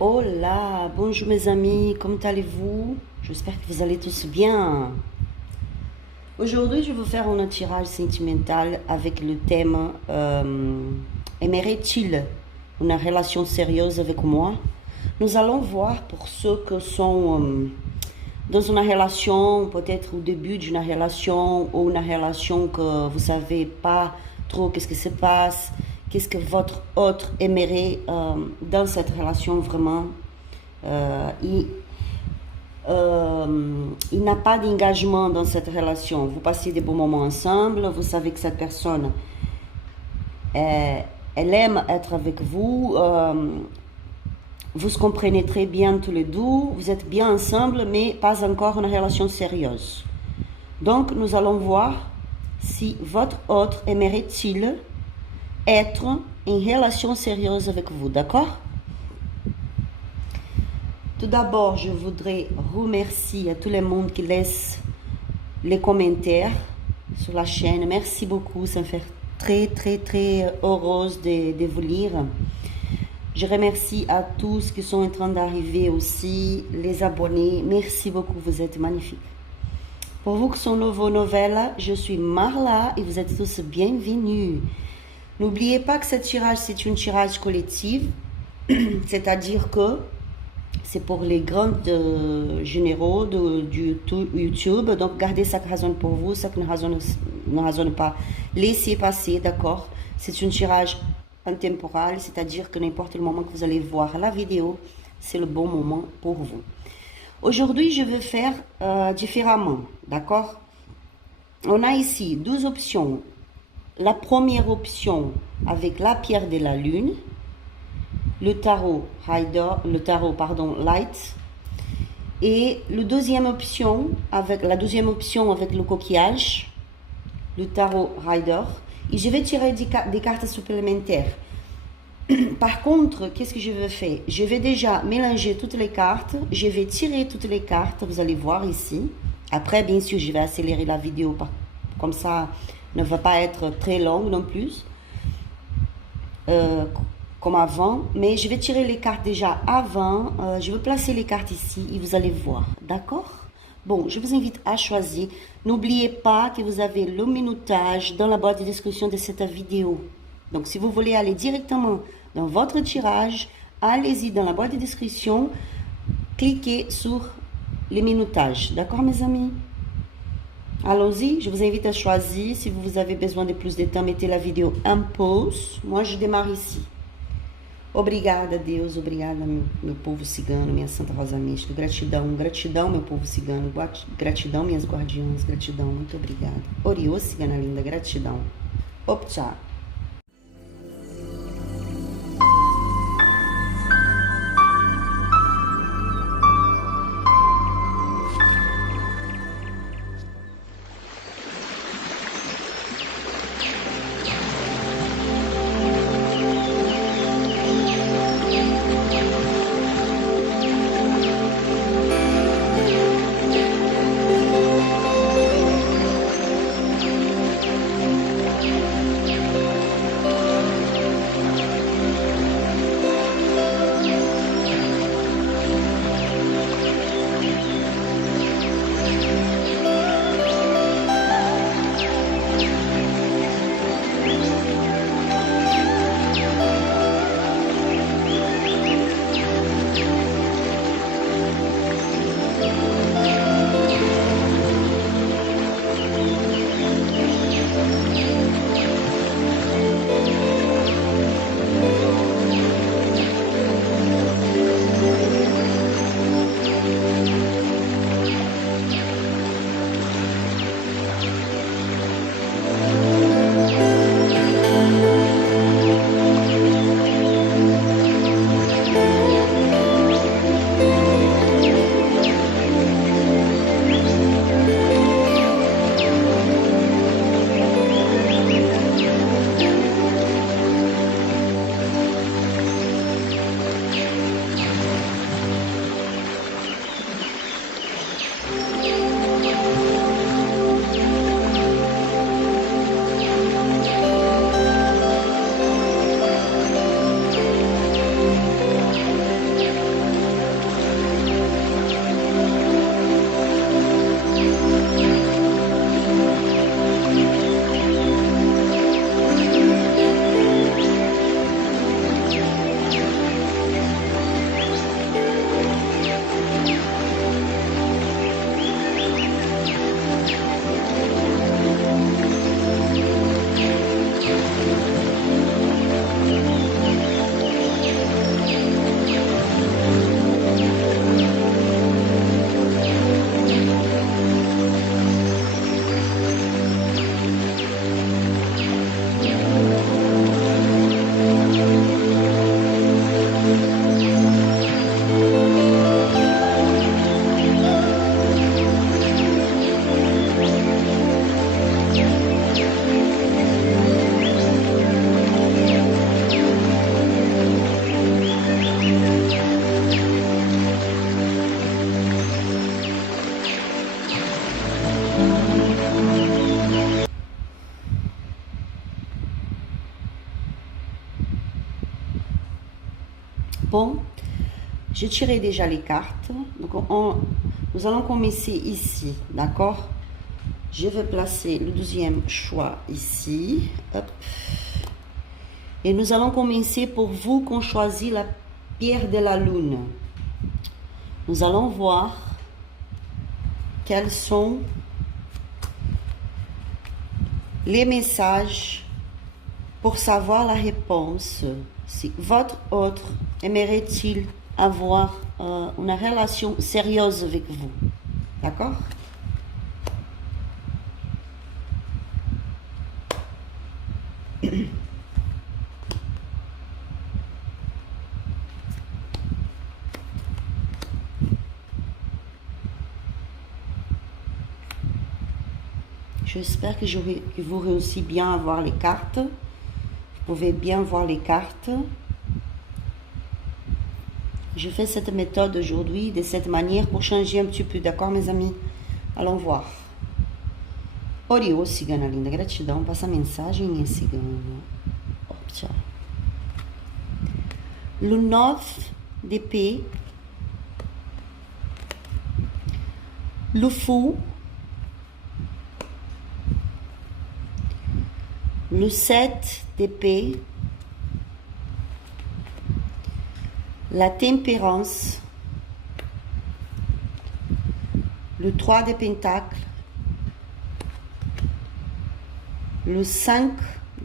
Hola, bonjour mes amis, comment allez-vous? J'espère que vous allez tous bien. Aujourd'hui, je vais vous faire un tirage sentimental avec le thème aimerait-il une relation sérieuse avec moi? Nous allons voir pour ceux qui sont dans une relation, peut-être au début d'une relation ou une relation que vous savez pas trop qu'est-ce qui se passe, qu'est-ce que votre autre aimerait dans cette relation vraiment. Euh, il, il n'a pas d'engagement dans cette relation. Vous passez des bons moments ensemble, vous savez que cette personne, elle aime être avec vous, vous se comprenez très bien tous les deux, vous êtes bien ensemble, mais pas encore une relation sérieuse. Donc, nous allons voir si votre autre aimerait-il être en relation sérieuse avec vous, d'accord? Tout d'abord, je voudrais remercier à tout le monde qui laisse les commentaires sur la chaîne. Merci beaucoup, ça me fait très heureuse de vous lire. Je remercie à tous qui sont en train d'arriver aussi, les abonnés. Merci beaucoup, vous êtes magnifiques. Pour vous qui sont nouveaux nouvelles, je suis Marla et vous êtes tous bienvenus. N'oubliez pas que ce tirage, c'est un tirage collectif, c'est-à-dire que c'est pour les grands généraux du YouTube. Donc, gardez ça qui résonne pour vous, ça qui ne résonne pas, laissez passer, d'accord? C'est un tirage intemporel, c'est-à-dire que n'importe le moment que vous allez voir la vidéo, c'est le bon moment pour vous. Aujourd'hui, je vais faire différemment, d'accord? On a ici deux options. La première option avec la pierre de la lune, le tarot light, et la deuxième option avec le coquillage, le tarot rider, et je vais tirer des cartes supplémentaires. Par contre, qu'est-ce que je vais faire? Je vais déjà mélanger toutes les cartes, je vais tirer toutes les cartes, vous allez voir ici. Après, bien sûr, je vais accélérer la vidéo, comme ça ne va pas être très longue non plus. Comme avant, mais je vais tirer les cartes déjà avant. Je vais placer les cartes ici et vous allez voir, d'accord? Bon, je vous invite à choisir. N'oubliez pas que vous avez le minutage dans la boîte de description de cette vidéo. Donc, si vous voulez aller directement dans votre tirage, allez-y dans la boîte de description, cliquez sur les minutages, d'accord mes amis? Allons-y, je vous invite à choisir. Si vous avez besoin de plus de temps, mettez la vidéo en pause. Moi, je démarre ici. Obrigada, Deus, obrigada, meu povo cigano, minha Santa Rosa Mística. Gratidão, gratidão, meu povo cigano. Gratidão, minhas guardiãs, gratidão, muito obrigada. Oriô, cigana linda, gratidão. Optcha. Bon, j'ai tiré déjà les cartes. Donc, nous allons commencer ici, d'accord? Je vais placer le deuxième choix ici. Hop. Et nous allons commencer pour vous qu'on choisit la pierre de la lune. Nous allons voir quels sont les messages pour savoir la réponse. Si votre autre aimerait-il avoir une relation sérieuse avec vous. D'accord? J'espère que vous réussissez bien à voir les cartes. Vous pouvez bien voir les cartes. Je fais cette méthode aujourd'hui de cette manière pour changer un petit peu, d'accord, mes amis? Allons voir. Oriô, cigana linda, gratidão. Passa a mensagem, minha cigana. Tchau. Le 9 d'épée. Le fou. Le 7 d'épée. La tempérance. Le 3 de pentacles. Le 5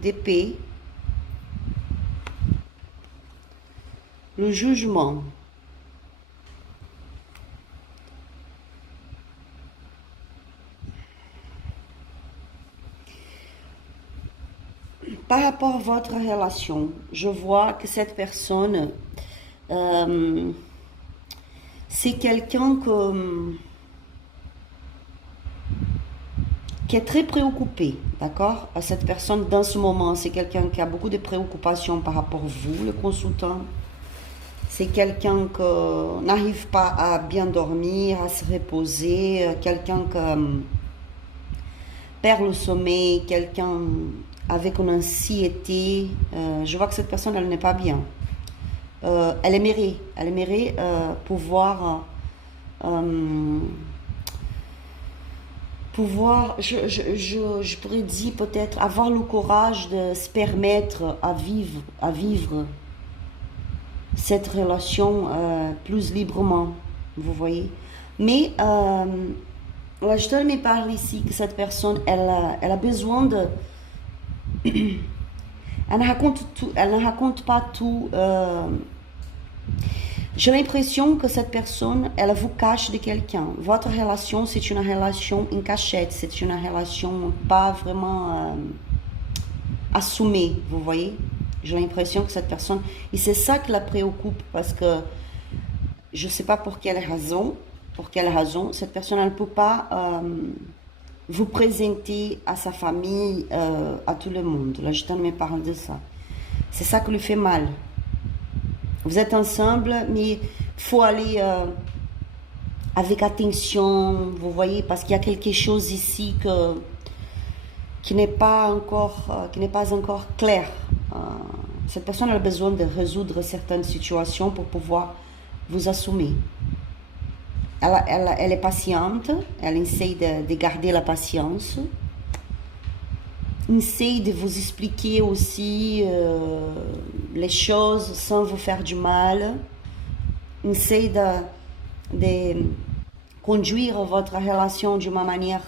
d'épée. Le jugement. Par rapport à votre relation, je vois que cette personne, c'est quelqu'un qui est très préoccupé, d'accord? Cette personne, dans ce moment, c'est quelqu'un qui a beaucoup de préoccupations par rapport à vous, le consultant. C'est quelqu'un qui n'arrive pas à bien dormir, à se reposer, quelqu'un qui perd le sommeil, quelqu'un avec une anxiété. Je vois que cette personne, elle n'est pas bien. Elle aimerait pouvoir, je pourrais dire peut-être avoir le courage de se permettre à vivre cette relation plus librement, vous voyez. Mais la Gestal me parle ici que cette personne, elle a besoin de... elle ne raconte pas tout. J'ai l'impression que cette personne, elle vous cache de quelqu'un. Votre relation, c'est une relation en cachette, c'est une relation pas vraiment assumée, vous voyez. J'ai l'impression que cette personne, et c'est ça qui la préoccupe, parce que je ne sais pas pour quelle raison, cette personne, elle ne peut pas vous présenter à sa famille, à tout le monde. Là, je me parle de ça. C'est ça qui lui fait mal. Vous êtes ensemble, mais il faut aller avec attention, vous voyez, parce qu'il y a quelque chose ici qui n'est pas encore clair. Cette personne a besoin de résoudre certaines situations pour pouvoir vous assumer. Elle est patiente, elle essaie de garder la patience. Essaye de vous expliquer aussi les choses sans vous faire du mal. Essaye de conduire votre relation d'une manière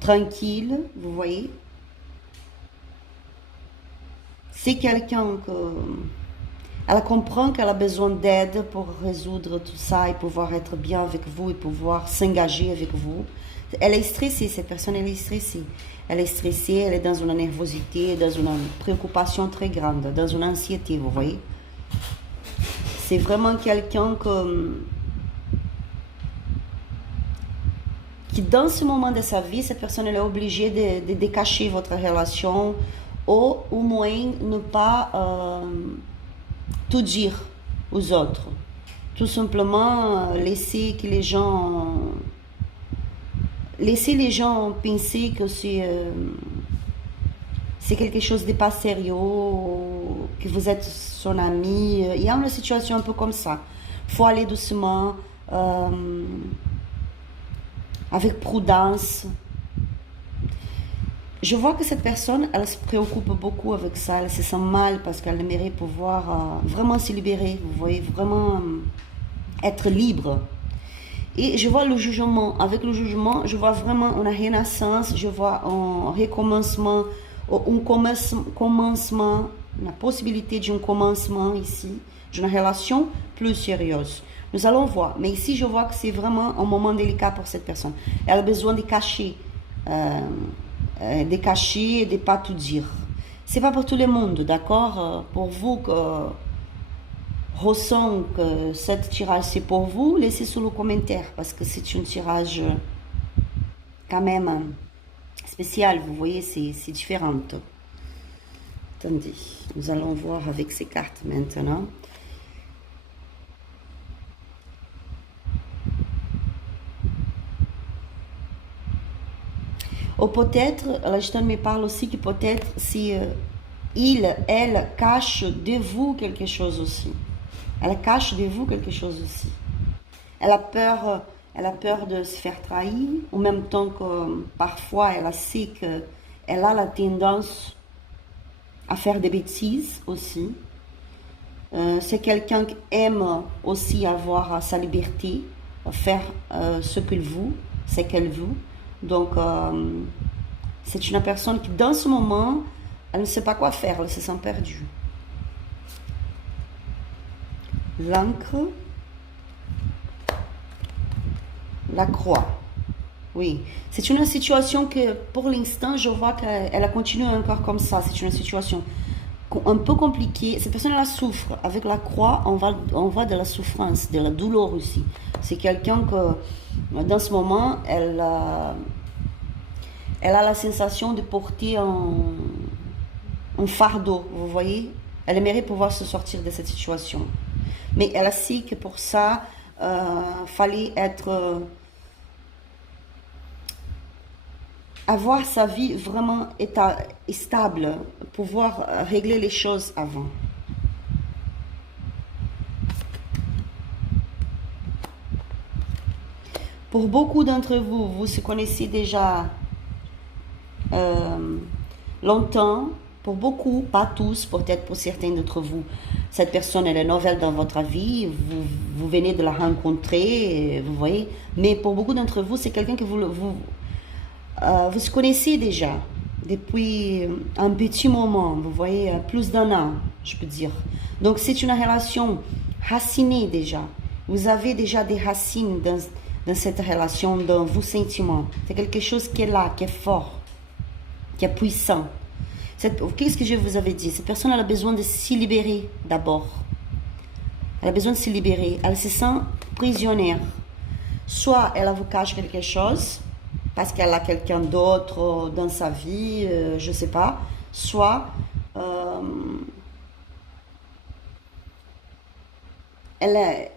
tranquille, vous voyez. C'est quelqu'un que... Elle comprend qu'elle a besoin d'aide pour résoudre tout ça et pouvoir être bien avec vous et pouvoir s'engager avec vous. Elle est stressée, cette personne, elle est stressée. Elle est stressée, elle est dans une nervosité, dans une préoccupation très grande, dans une anxiété, vous voyez. C'est vraiment quelqu'un qui, dans ce moment de sa vie, cette personne elle est obligée de décacher votre relation ou au moins ne pas tout dire aux autres. Tout simplement laisser les gens penser que c'est quelque chose de pas sérieux, que vous êtes son ami. Il y a une situation un peu comme ça. Il faut aller doucement, avec prudence. Je vois que cette personne, elle se préoccupe beaucoup avec ça, elle se sent mal parce qu'elle aimerait pouvoir vraiment se libérer, vous voyez, vraiment être libre. Et je vois le jugement. Avec le jugement, je vois vraiment une renaissance, je vois un recommencement, commencement, la possibilité d'un commencement ici, d'une relation plus sérieuse. Nous allons voir. Mais ici, je vois que c'est vraiment un moment délicat pour cette personne. Elle a besoin de cacher et de ne pas tout dire. C'est pas pour tout le monde, d'accord? Pour vous que ressent que cette tirage c'est pour vous, laissez sous le commentaire parce que c'est un tirage quand même spécial, vous voyez, c'est différent. Attendez, nous allons voir avec ces cartes maintenant. Ou peut-être, l'Agitan me parle aussi que peut-être si elle cache de vous quelque chose aussi. Elle cache de vous quelque chose aussi. Elle a peur de se faire trahir, en même temps que parfois elle sait qu'elle a la tendance à faire des bêtises aussi. C'est quelqu'un qui aime aussi avoir sa liberté, faire ce qu'elle veut. Donc, c'est une personne qui, dans ce moment, elle ne sait pas quoi faire, elle se sent perdue. L'encre, la croix. Oui, c'est une situation que, pour l'instant, je vois qu'elle continue encore comme ça. C'est une situation un peu compliquée. Cette personne, elle souffre. Avec la croix, on voit de la souffrance, de la douleur aussi. C'est quelqu'un que, dans ce moment, elle a la sensation de porter un fardeau, vous voyez. Elle aimerait pouvoir se sortir de cette situation. Mais elle a su que pour ça, fallait avoir sa vie vraiment stable, pouvoir régler les choses avant. Pour beaucoup d'entre vous, vous se connaissez déjà longtemps. Pour beaucoup, pas tous, peut-être pour certains d'entre vous, cette personne elle est nouvelle dans votre vie, vous venez de la rencontrer, vous voyez. Mais pour beaucoup d'entre vous, c'est quelqu'un que vous se connaissez déjà depuis un petit moment, vous voyez, plus d'un an, je peux dire. Donc c'est une relation racinée déjà. Vous avez déjà des racines dans cette relation, dans vos sentiments. C'est quelque chose qui est là, qui est fort, qui est puissant. Qu'est-ce que je vous avais dit? Cette personne elle a besoin de se libérer d'abord. Elle a besoin de se libérer. Elle se sent prisonnière. Soit elle vous cache quelque chose, parce qu'elle a quelqu'un d'autre dans sa vie, je ne sais pas. Soit elle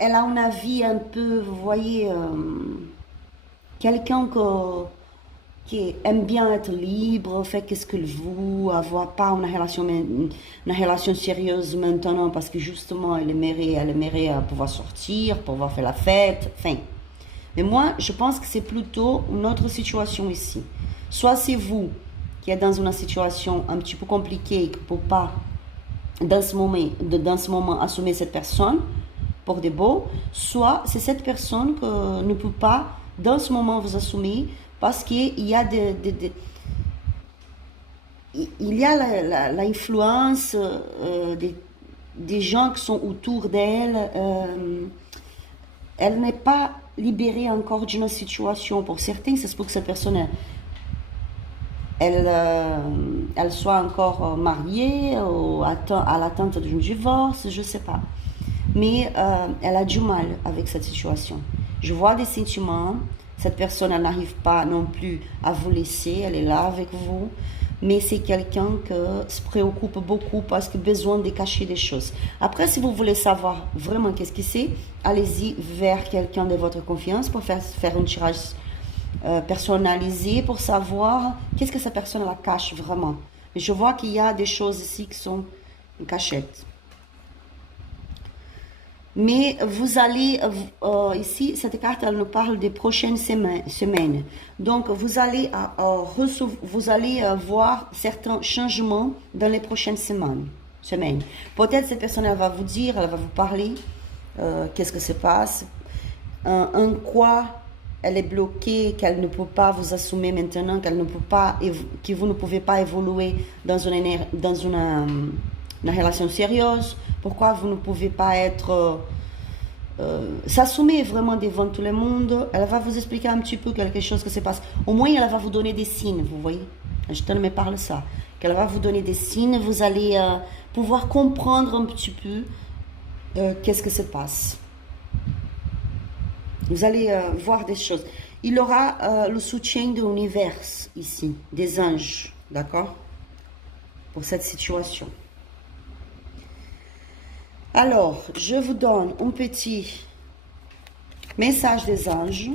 a une vie un peu, vous voyez, quelqu'un qui aime bien être libre, fait qu'est-ce qu'elle veut, avoir pas une relation sérieuse maintenant parce que justement elle aimerait pouvoir sortir, pouvoir faire la fête, enfin. Mais moi, je pense que c'est plutôt une autre situation ici. Soit c'est vous qui êtes dans une situation un petit peu compliquée, qui ne peut pas, dans ce moment, assumer cette personne pour de beau, soit c'est cette personne qui ne peut pas, dans ce moment, vous assumer parce qu'il y a l'influence des gens qui sont autour d'elle. Elle n'est pas libérée encore d'une situation. Pour certains, c'est pour que cette personne elle soit encore mariée ou à l'attente d'un divorce, je ne sais pas. Mais elle a du mal avec cette situation. Je vois des sentiments. Cette personne elle n'arrive pas non plus à vous laisser, elle est là avec vous. Mais c'est quelqu'un qui se préoccupe beaucoup parce qu'il a besoin de cacher des choses. Après, si vous voulez savoir vraiment qu'est-ce que c'est, allez-y vers quelqu'un de votre confiance pour faire un tirage personnalisé pour savoir qu'est-ce que cette personne la cache vraiment. Et je vois qu'il y a des choses ici qui sont en cachette. Mais vous allez, ici, cette carte, elle nous parle des prochaines semaines. Donc, vous allez voir certains changements dans les prochaines semaines. Peut-être cette personne, elle va vous dire, elle va vous parler, qu'est-ce que se passe, en quoi elle est bloquée, qu'elle ne peut pas vous assumer maintenant, que vous ne pouvez pas évoluer dans une relation sérieuse, pourquoi vous ne pouvez pas être s'assumer vraiment devant tout le monde. Elle va vous expliquer un petit peu quelque chose qui se passe. Au moins, elle va vous donner des signes, vous voyez. Je te me parle ça. Qu'elle va vous donner des signes, vous allez pouvoir comprendre un petit peu qu'est-ce qui se passe. Vous allez voir des choses. Il aura le soutien de l'univers ici, des anges, d'accord, pour cette situation. Alors, je vous donne un petit message des anges.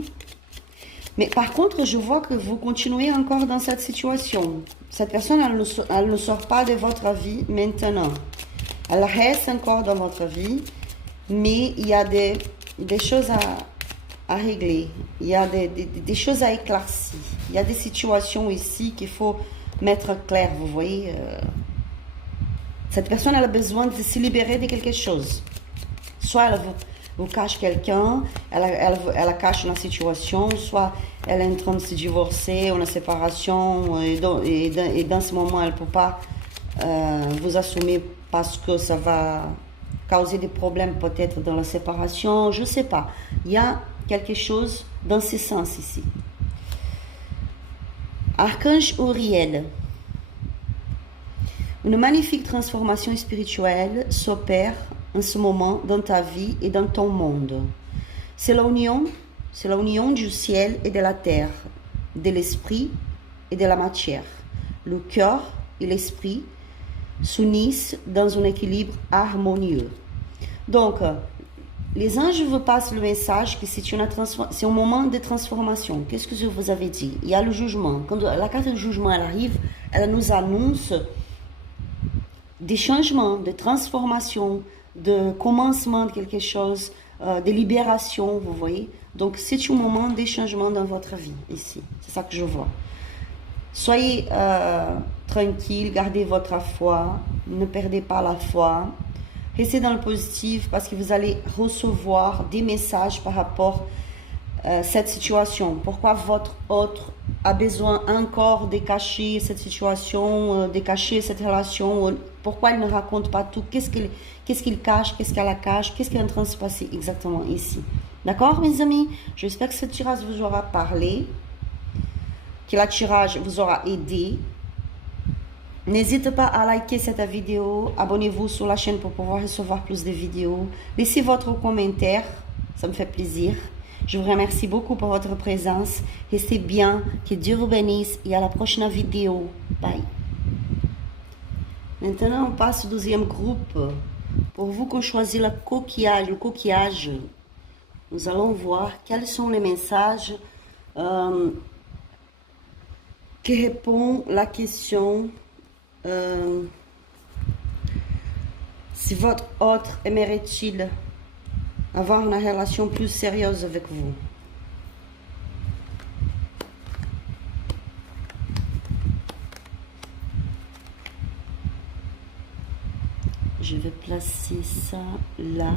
Mais par contre, je vois que vous continuez encore dans cette situation. Cette personne, elle ne sort pas de votre vie maintenant. Elle reste encore dans votre vie, mais il y a des choses à régler. Il y a des choses à éclaircir. Il y a des situations ici qu'il faut mettre clair, vous voyez. Cette personne elle a besoin de se libérer de quelque chose. Soit elle vous cache quelqu'un, elle cache une situation, soit elle est en train de se divorcer, une séparation, et dans ce moment, elle ne peut pas vous assumer parce que ça va causer des problèmes peut-être dans la séparation, je ne sais pas. Il y a quelque chose dans ce sens ici. Archange Uriel. Une magnifique transformation spirituelle s'opère en ce moment dans ta vie et dans ton monde. C'est l'union du ciel et de la terre, de l'esprit et de la matière. Le cœur et l'esprit s'unissent dans un équilibre harmonieux. Donc, les anges vous passent le message que c'est un moment de transformation. Qu'est-ce que je vous avais dit? Il y a le jugement. Quand la carte du jugement elle arrive, elle nous annonce des changements, de transformation, de commencement de quelque chose, de libération, vous voyez. Donc, c'est un moment de changement dans votre vie, ici. C'est ça que je vois. Soyez tranquille, gardez votre foi, ne perdez pas la foi. Restez dans le positif parce que vous allez recevoir des messages par rapport à cette situation. Pourquoi votre autre a besoin encore de cacher cette situation, de cacher cette relation. Pourquoi il ne raconte pas tout? Qu'est-ce qu'il cache? Qu'est-ce qu'elle cache? Qu'est-ce qui est en train de se passer exactement ici? D'accord, mes amis? J'espère que ce tirage vous aura parlé, que le tirage vous aura aidé. N'hésitez pas à liker cette vidéo, abonnez-vous sur la chaîne pour pouvoir recevoir plus de vidéos. Laissez votre commentaire, ça me fait plaisir. Je vous remercie beaucoup pour votre présence. Restez bien, que Dieu vous bénisse et à la prochaine vidéo. Bye. Maintenant, on passe au deuxième groupe. Pour vous qu'on choisit le coquillage, nous allons voir quels sont les messages qui répondent à la question si votre autre aimerait-il avoir une relation plus sérieuse avec vous. Je vais placer ça là.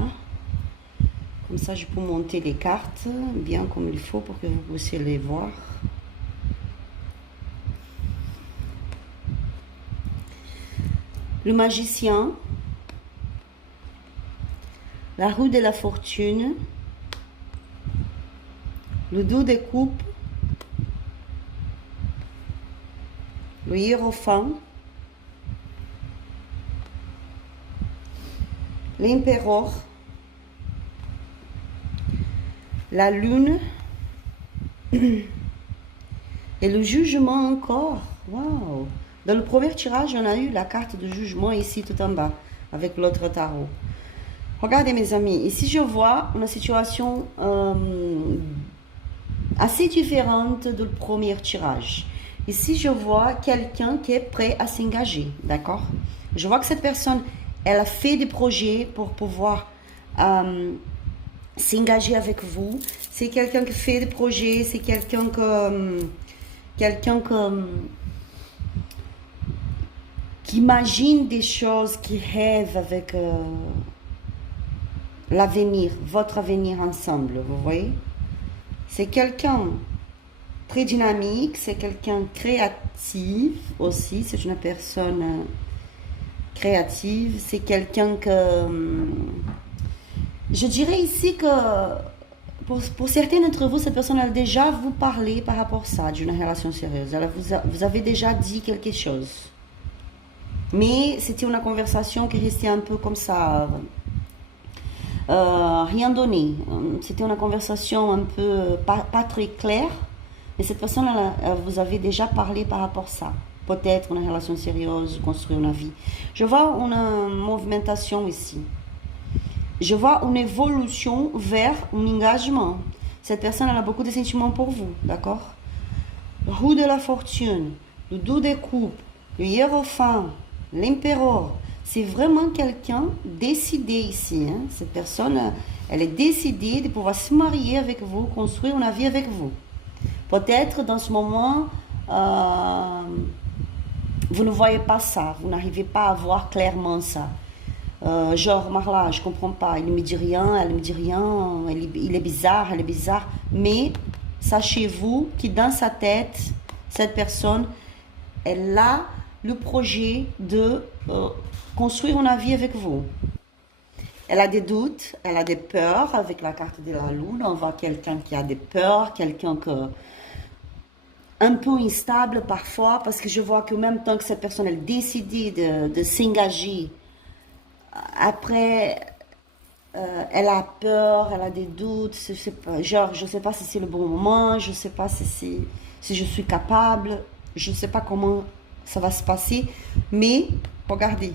Comme ça, je peux monter les cartes bien comme il faut pour que vous puissiez les voir. Le magicien, la roue de la fortune, le dos des coupes, le hiérophant, l'empereur, la lune et le jugement encore. Wow! Dans le premier tirage, on a eu la carte de jugement ici tout en bas avec l'autre tarot. Regardez mes amis, ici je vois une situation assez différente du premier tirage. Ici, je vois quelqu'un qui est prêt à s'engager, d'accord? Je vois que cette personne, elle a fait des projets pour pouvoir s'engager avec vous. C'est quelqu'un qui fait des projets, c'est quelqu'un qui imagine des choses, qui rêve avec l'avenir, votre avenir ensemble, vous voyez? C'est quelqu'un très dynamique, c'est quelqu'un créatif aussi, c'est une personne créative, c'est quelqu'un que... Je dirais ici que pour certains d'entre vous, cette personne a déjà vous parlé par rapport à ça, d'une relation sérieuse. Elle vous avez déjà dit quelque chose. Mais c'était une conversation qui restait un peu comme ça, rien donné. C'était une conversation un peu pas très claire. Mais cette personne, vous avez déjà parlé par rapport à ça. Peut-être une relation sérieuse, construire une vie. Je vois une movimentation ici. Je vois une évolution vers un engagement. Cette personne elle a beaucoup de sentiments pour vous, d'accord? Roue de la fortune, le dos des coupes, le hiérophant, l'empereur. C'est vraiment quelqu'un décidé ici. Hein? Cette personne, elle est décidée de pouvoir se marier avec vous, construire une vie avec vous. Peut-être dans ce moment, vous ne voyez pas ça, vous n'arrivez pas à voir clairement ça. Genre, Marla, je comprends pas, il me dit rien, elle me dit rien, il est bizarre, elle est bizarre. Mais sachez-vous que dans sa tête, cette personne, elle a le projet de construire une vie avec vous. Elle a des doutes, elle a des peurs avec la carte de la lune. On voit quelqu'un qui a des peurs, quelqu'un un peu instable parfois, parce que je vois qu'en même temps que cette personne elle décide de s'engager, après elle a peur, elle a des doutes, genre je sais pas si c'est le bon moment, je sais pas si je suis capable, je sais pas comment ça va se passer, mais regardez,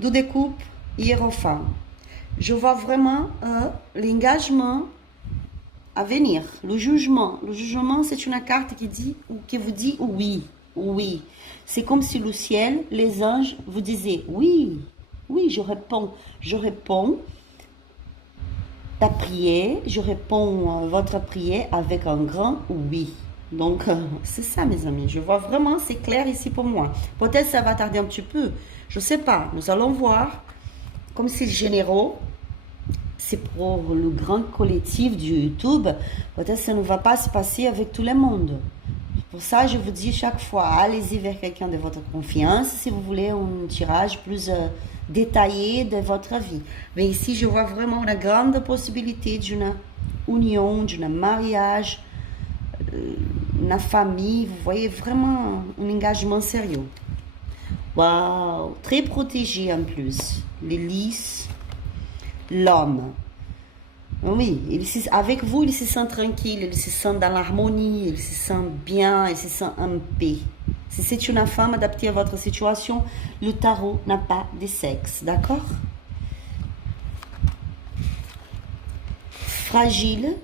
dos de coupe, hiérophant, je vois vraiment l'engagement à venir, le jugement. Le jugement, c'est une carte qui vous dit oui, oui. C'est comme si le ciel, les anges vous disaient oui, oui, je réponds ta prière, je réponds votre prière avec un grand oui. Donc, c'est ça, mes amis. Je vois vraiment, c'est clair ici pour moi. Peut-être ça va tarder un petit peu. Je ne sais pas. Nous allons voir. Comme c'est généraux, c'est pour le grand collectif du YouTube. Peut-être ça ne va pas se passer avec tout le monde. Pour ça, je vous dis chaque fois, allez-y vers quelqu'un de votre confiance si vous voulez un tirage plus détaillé de votre vie. Mais ici, je vois vraiment une grande possibilité d'une union, d'un mariage, une famille. Vous voyez vraiment un engagement sérieux. Waouh, très protégé en plus. Les lys, l'homme. Oui, avec vous, il se sent tranquille, il se sent dans l'harmonie, il se sent bien, il se sent en paix. Si c'est une femme adaptée à votre situation, le tarot n'a pas de sexe, d'accord? Fragilité,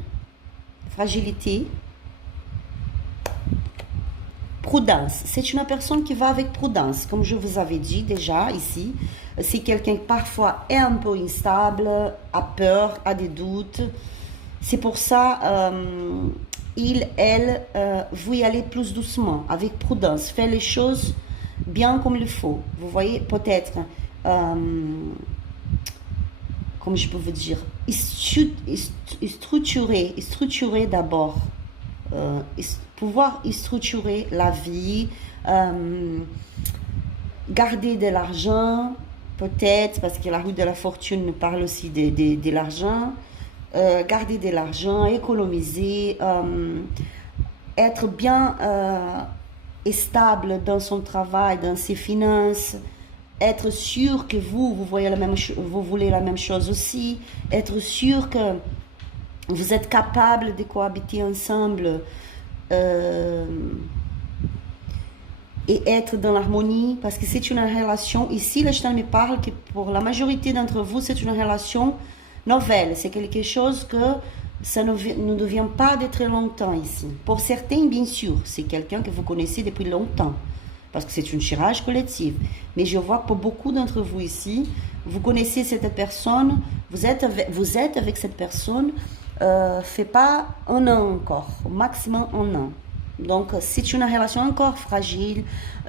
prudence. C'est une personne qui va avec prudence, comme je vous avais dit déjà ici. C'est quelqu'un qui parfois est un peu instable, a peur, a des doutes. C'est pour ça, elle, vous y allez plus doucement, avec prudence. Faites les choses bien comme il faut. Vous voyez, peut-être, comme je peux vous dire, structurer d'abord. Pouvoir structurer la vie, garder de l'argent, peut-être, parce que la roue de la fortune parle aussi de l'argent, garder de l'argent, économiser, être bien stable dans son travail, dans ses finances, être sûr que vous voyez vous voulez la même chose aussi, être sûr que vous êtes capable de cohabiter ensemble et être dans l'harmonie, parce que c'est une relation, ici le Stan me parle que pour la majorité d'entre vous, c'est une relation nouvelle, c'est quelque chose que ça ne devient pas de très longtemps ici. Pour certains, bien sûr, c'est quelqu'un que vous connaissez depuis longtemps, parce que c'est une tirage collectif. Mais je vois que pour beaucoup d'entre vous ici, vous connaissez cette personne, vous êtes avec cette personne, fait pas un an encore, au maximum un an. Donc, c'est une relation encore fragile,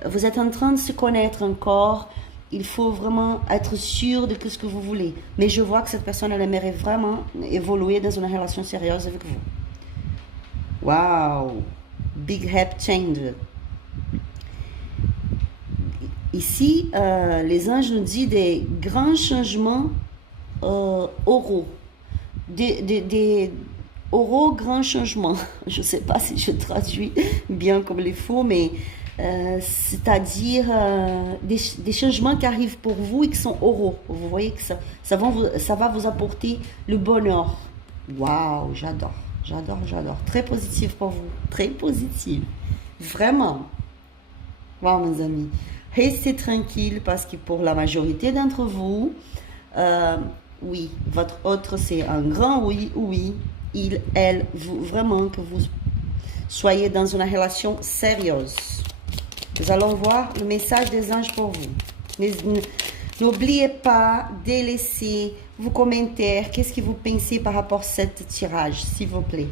vous êtes en train de se connaître encore, il faut vraiment être sûr de ce que vous voulez. Mais je vois que cette personne, elle aimerait vraiment évoluer dans une relation sérieuse avec vous. Wow! Big help change. Ici, les anges nous disent des grands changements oraux. Des oraux grands changements. Je ne sais pas si je traduis bien comme il faut, mais c'est-à-dire des changements qui arrivent pour vous et qui sont oraux. Vous voyez que ça va vous apporter le bonheur. Waouh, j'adore, j'adore, j'adore. Très positif pour vous, très positif. Vraiment. Wow, mes amis. Restez tranquille parce que pour la majorité d'entre vous, oui, votre autre c'est un grand oui, oui. Il, elle, vous, vraiment que vous soyez dans une relation sérieuse. Nous allons voir le message des anges pour vous. N'oubliez pas de laisser vos commentaires. Qu'est-ce que vous pensez par rapport à cette tirage, s'il vous plaît.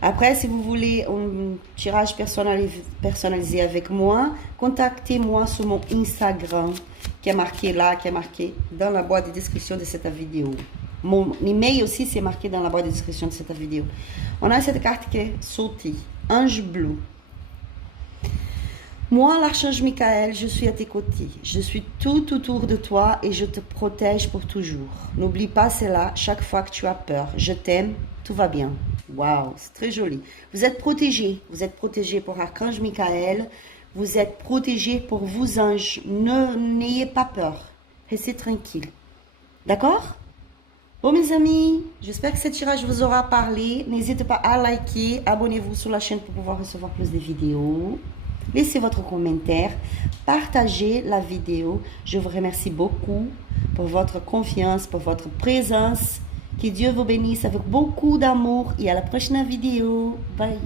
Après, si vous voulez un tirage personnalisé avec moi, contactez-moi sur mon Instagram qui est marqué là, qui est marqué dans la boîte de description de cette vidéo. Mon email aussi, c'est marqué dans la boîte de description de cette vidéo. On a cette carte qui est sautée, Ange Bleu. Moi, l'archange Michael, je suis à tes côtés. Je suis tout autour de toi et je te protège pour toujours. N'oublie pas cela chaque fois que tu as peur. Je t'aime, tout va bien. Waouh, c'est très joli. Vous êtes protégés. Vous êtes protégés pour l'archange Michael. Vous êtes protégés pour vous, anges. N'ayez pas peur. Restez tranquille. D'accord? Bon, mes amis, j'espère que ce tirage vous aura parlé. N'hésitez pas à liker. Abonnez-vous sur la chaîne pour pouvoir recevoir plus de vidéos. Laissez votre commentaire, partagez la vidéo. Je vous remercie beaucoup pour votre confiance, pour votre présence. Que Dieu vous bénisse avec beaucoup d'amour et à la prochaine vidéo. Bye.